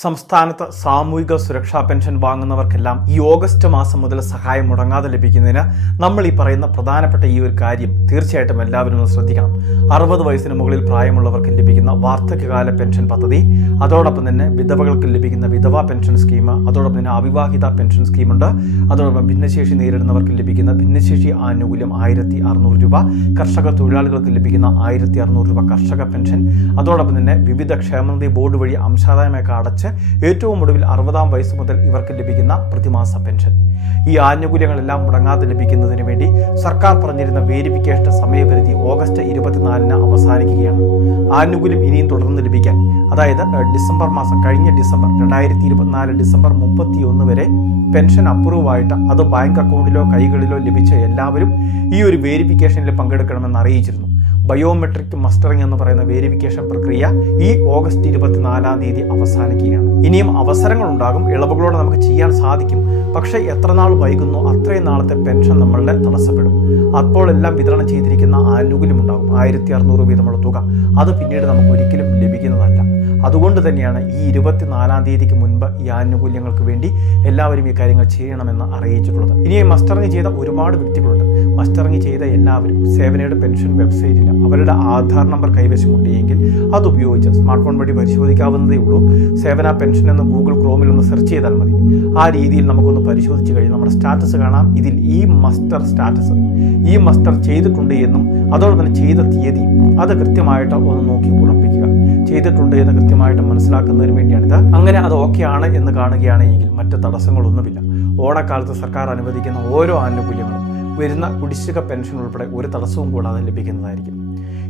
സംസ്ഥാനത്ത് സാമൂഹിക സുരക്ഷാ പെൻഷൻ വാങ്ങുന്നവർക്കെല്ലാം ഈ ഓഗസ്റ്റ് മാസം മുതൽ സഹായം മുടങ്ങാതെ ലഭിക്കുന്നതിന് നമ്മൾ ഈ പറയുന്ന പ്രധാനപ്പെട്ട ഈ ഒരു കാര്യം തീർച്ചയായിട്ടും എല്ലാവരും ഒന്ന് ശ്രദ്ധിക്കണം. 60 വയസ്സിന് മുകളിൽ പ്രായമുള്ളവർക്ക് ലഭിക്കുന്ന വാർദ്ധക്യകാല പെൻഷൻ പദ്ധതി, അതോടൊപ്പം തന്നെ വിധവകൾക്ക് ലഭിക്കുന്ന വിധവാ പെൻഷൻ സ്കീം, അതോടൊപ്പം തന്നെ അവിവാഹിത പെൻഷൻ സ്കീമുണ്ട്. അതോടൊപ്പം ഭിന്നശേഷി നേരിടുന്നവർക്ക് ലഭിക്കുന്ന ഭിന്നശേഷി ആനുകൂല്യം 1600 രൂപ, കർഷക തൊഴിലാളികൾക്ക് ലഭിക്കുന്ന 1600 രൂപ കർഷക പെൻഷൻ, അതോടൊപ്പം തന്നെ വിവിധ ക്ഷേമനിധി ബോർഡ് വഴി അംശാദായമൊക്കെ അടച്ച് ഏറ്റവും ഒടുവിൽ 60-ാം വയസ്സ് മുതൽ ഇവർക്ക് ലഭിക്കുന്ന പ്രതിമാസ പെൻഷൻ. ഈ ആനുകൂല്യങ്ങളെല്ലാം മുടങ്ങാതെ ലഭിക്കുന്നതിന് വേണ്ടി സർക്കാർ പറഞ്ഞിരുന്ന വേരിഫിക്കേഷൻ സമയപരിധി ഓഗസ്റ്റ് 24-ന് അവസാനിക്കുകയാണ്. ആനുകൂല്യം ഇനിയും തുടർന്ന് ലഭിക്കാൻ, അതായത് ഡിസംബർ മാസം, കഴിഞ്ഞ ഡിസംബർ 2024 ഡിസംബർ 31 വരെ പെൻഷൻ അപ്രൂവ് ആയിട്ട് അത് ബാങ്ക് അക്കൗണ്ടിലോ കൈകളിലോ ലഭിച്ച എല്ലാവരും ഈ ഒരു വേരിഫിക്കേഷനിൽ പങ്കെടുക്കണമെന്ന് അറിയിച്ചിരുന്നു. ബയോമെട്രിക് മസ്റ്ററിംഗ് എന്ന് പറയുന്ന വേരിഫിക്കേഷൻ പ്രക്രിയ ഈ ഓഗസ്റ്റ് 24-ാം തീയതി അവസാനിക്കുകയാണ്. ഇനിയും അവസരങ്ങളുണ്ടാകും, ഇളവുകളോടെ നമുക്ക് ചെയ്യാൻ സാധിക്കും. പക്ഷേ എത്ര നാൾ വൈകുന്നു അത്രയും നാളത്തെ പെൻഷൻ നമ്മളുടെ തടസ്സപ്പെടും. അപ്പോഴെല്ലാം വിതരണം ചെയ്തിരിക്കുന്ന ആനുകൂല്യം ഉണ്ടാകും, 1600 വീതമുള്ള തുക. അത് പിന്നീട് നമുക്ക് ഒരിക്കലും ലഭിക്കുന്നതല്ല. അതുകൊണ്ട് തന്നെയാണ് ഈ 24-ാം തീയതിക്ക് മുൻപ് ഈ ആനുകൂല്യങ്ങൾക്ക് വേണ്ടി എല്ലാവരും ഈ കാര്യങ്ങൾ ചെയ്യണമെന്ന് അറിയിച്ചിട്ടുള്ളത്. ഇനി മസ്റ്ററിംഗ് ചെയ്ത ഒരുപാട് വ്യക്തികളുണ്ട്. മസ്റ്ററിംഗ് ചെയ്ത എല്ലാവരും സേവനയുടെ പെൻഷൻ വെബ്സൈറ്റിൽ അവരുടെ ആധാർ നമ്പർ കൈവശമുണ്ടെങ്കിൽ അതുപയോഗിച്ച് സ്മാർട്ട് ഫോൺ വഴി പരിശോധിക്കാവുന്നതേ ഉള്ളൂ. സേവന പെൻഷൻ എന്ന് ഗൂഗിൾ ക്രോമിൽ ഒന്ന് സെർച്ച് ചെയ്താൽ മതി. ആ രീതിയിൽ നമുക്കൊന്ന് പരിശോധിച്ച് കഴിഞ്ഞാൽ നമ്മുടെ സ്റ്റാറ്റസ് കാണാം. ഇതിൽ ഈ മസ്റ്റർ ചെയ്തിട്ടുണ്ട് എന്നും അതോടൊപ്പം തന്നെ ചെയ്ത തീയതി അത് കൃത്യമായിട്ട് ഒന്ന് നോക്കി ഉറപ്പിക്കുക. ചെയ്തിട്ടുണ്ട് എന്ന് കൃത്യമായിട്ട് മനസ്സിലാക്കുന്നതിന് വേണ്ടിയാണിത്. അങ്ങനെ അത് ഓക്കെ ആണ് എന്ന് കാണുകയാണെങ്കിൽ മറ്റ് തടസ്സങ്ങളൊന്നുമില്ല. ഓണക്കാലത്ത് സർക്കാർ അനുവദിക്കുന്ന ഓരോ ആനുകൂല്യങ്ങളും വരുന്ന കുടിശ്ശിക പെൻഷൻ ഉൾപ്പെടെ ഒരു തടസ്സവും കൂടാതെ ലഭിക്കുന്നതായിരിക്കും.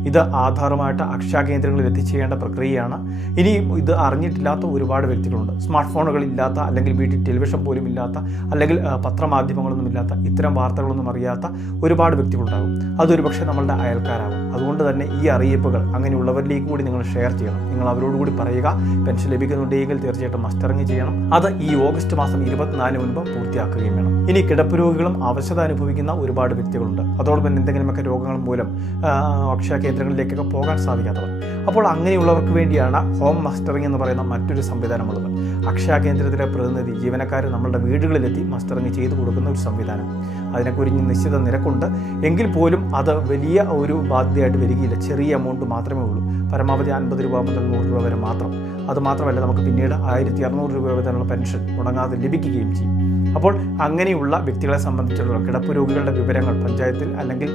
ഇത് ആധാറുമായിട്ട് അക്ഷയ കേന്ദ്രങ്ങളിൽ എത്തിച്ചേരേണ്ട പ്രക്രിയയാണ്. ഇനി ഇത് അറിഞ്ഞിട്ടില്ലാത്ത ഒരുപാട് വ്യക്തികളുണ്ട്. സ്മാർട്ട് ഫോണുകളില്ലാത്ത, അല്ലെങ്കിൽ വീട്ടിൽ ടെലിവിഷൻ പോലും ഇല്ലാത്ത, അല്ലെങ്കിൽ പത്രമാധ്യമങ്ങളൊന്നും ഇല്ലാത്ത, ഇത്തരം വാർത്തകളൊന്നും അറിയാത്ത ഒരുപാട് വ്യക്തികളുണ്ടാകും. അതൊരു പക്ഷേ നമ്മളുടെ അയൽക്കാരാകും. അതുകൊണ്ട് തന്നെ ഈ അറിയിപ്പുകൾ അങ്ങനെയുള്ളവരിലേക്ക് കൂടി നിങ്ങൾ ഷെയർ ചെയ്യണം. നിങ്ങൾ അവരോടുകൂടി പറയുക, പെൻഷൻ ലഭിക്കുന്നുണ്ടെങ്കിൽ തീർച്ചയായിട്ടും മസ്റ്ററിംഗ് ചെയ്യണം. അത് ഈ ഓഗസ്റ്റ് മാസം 24 മുൻപ് പൂർത്തിയാക്കുകയും വേണം. ഇനി കിടപ്പ് രോഗികളും അവശത അനുഭവിക്കുന്ന ഒരുപാട് വ്യക്തികളുണ്ട്. അതോടൊപ്പം എന്തെങ്കിലുമൊക്കെ രോഗങ്ങൾ മൂലം അക്ഷയ കേന്ദ്രങ്ങളിലേക്കൊക്കെ പോകാൻ സാധിക്കാത്തവർ. അപ്പോൾ അങ്ങനെയുള്ളവർക്ക് വേണ്ടിയാണ് ഹോം മസ്റ്ററിംഗ് എന്ന് പറയുന്ന മറ്റൊരു സംവിധാനമുള്ളത്. അക്ഷയ കേന്ദ്രത്തിലെ പ്രതിനിധി ജീവനക്കാർ നമ്മളുടെ വീടുകളിലെത്തി മസ്റ്ററിംഗ് ചെയ്തു കൊടുക്കുന്ന ഒരു സംവിധാനം. അതിനൊക്കെ ഒരു നിശ്ചിത നിരക്കുണ്ട്. എങ്കിൽ പോലും അത് വലിയ ഒരു ബാധ്യതയായിട്ട് വരികയില്ല. ചെറിയ എമൗണ്ട് മാത്രമേ ഉള്ളൂ. പരമാവധി 50 രൂപ മുതൽ 100 രൂപ വരെ മാത്രം. അത് മാത്രമല്ല, നമുക്ക് പിന്നീട് 1600 രൂപ വരെയുള്ള പെൻഷൻ മുടങ്ങാതെ ലഭിക്കുകയും ചെയ്യും. അപ്പോൾ അങ്ങനെയുള്ള വ്യക്തികളെ സംബന്ധിച്ചുള്ള കിടപ്പ് രോഗികളുടെ വിവരങ്ങൾ പഞ്ചായത്തിൽ അല്ലെങ്കിൽ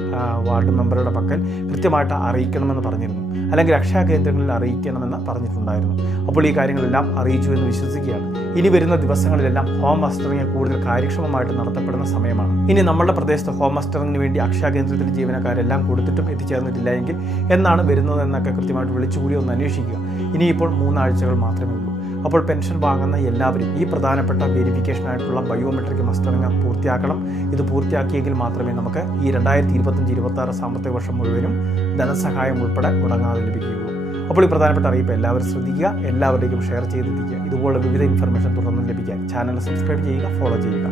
വാർഡ് മെമ്പറുടെ പക്കൽ കൃത്യമായിട്ട് അറിയിക്കണമെന്ന് പറഞ്ഞിരുന്നു, അല്ലെങ്കിൽ അക്ഷയ കേന്ദ്രങ്ങളിൽ അറിയിക്കണമെന്ന് പറഞ്ഞിട്ടുണ്ടായിരുന്നു. അപ്പോൾ ഈ കാര്യങ്ങളെല്ലാം അറിയിച്ചു എന്ന് വിശ്വസിക്കുകയാണ്. ഇനി വരുന്ന ദിവസങ്ങളിലെല്ലാം ഹോം മസ്റ്ററിംഗ് കൂടുതൽ കാര്യക്ഷമമായിട്ട് നടത്തപ്പെടുന്ന സമയമാണ്. ഇനി നമ്മുടെ പ്രദേശത്ത് ഹോം മസ്റ്ററിംഗിന് വേണ്ടി അക്ഷയ കേന്ദ്രത്തിൽ ജീവനക്കാരെല്ലാം കൊടുത്തിട്ടും എത്തിച്ചേർന്നിട്ടില്ല എങ്കിൽ എന്നാണ് വരുന്നതെന്നൊക്കെ കൃത്യമായിട്ട് വിളിച്ചുകൂടി ഒന്ന് അന്വേഷിക്കുക. ഇനിയിപ്പോൾ 3 ആഴ്ചകൾ മാത്രമേ ഉള്ളൂ. അപ്പോൾ പെൻഷൻ വാങ്ങുന്ന എല്ലാവരും ഈ പ്രധാനപ്പെട്ട വെരിഫിക്കേഷനായിട്ടുള്ള ബയോമെട്രിക് മസ്റ്ററിംഗ് പൂർത്തിയാക്കണം. ഇത് പൂർത്തിയാക്കിയെങ്കിൽ മാത്രമേ നമുക്ക് ഈ 2025-26 സാമ്പത്തിക വർഷം മുഴുവനും ധനസഹായം ഉൾപ്പെടെ മുടങ്ങാതെ ലഭിക്കുകയുള്ളൂ. അപ്പോൾ ഈ പ്രധാനപ്പെട്ട അറിയിപ്പ് എല്ലാവരും ശ്രദ്ധിക്കുക, എല്ലാവരുടെയും ഷെയർ ചെയ്തെത്തിക്കുക. ഇതുപോലെ വിവിധ ഇൻഫർമേഷൻ തുടർന്ന് ലഭിക്കാൻ ചാനൽ സബ്സ്ക്രൈബ് ചെയ്യുക, ഫോളോ ചെയ്യുക.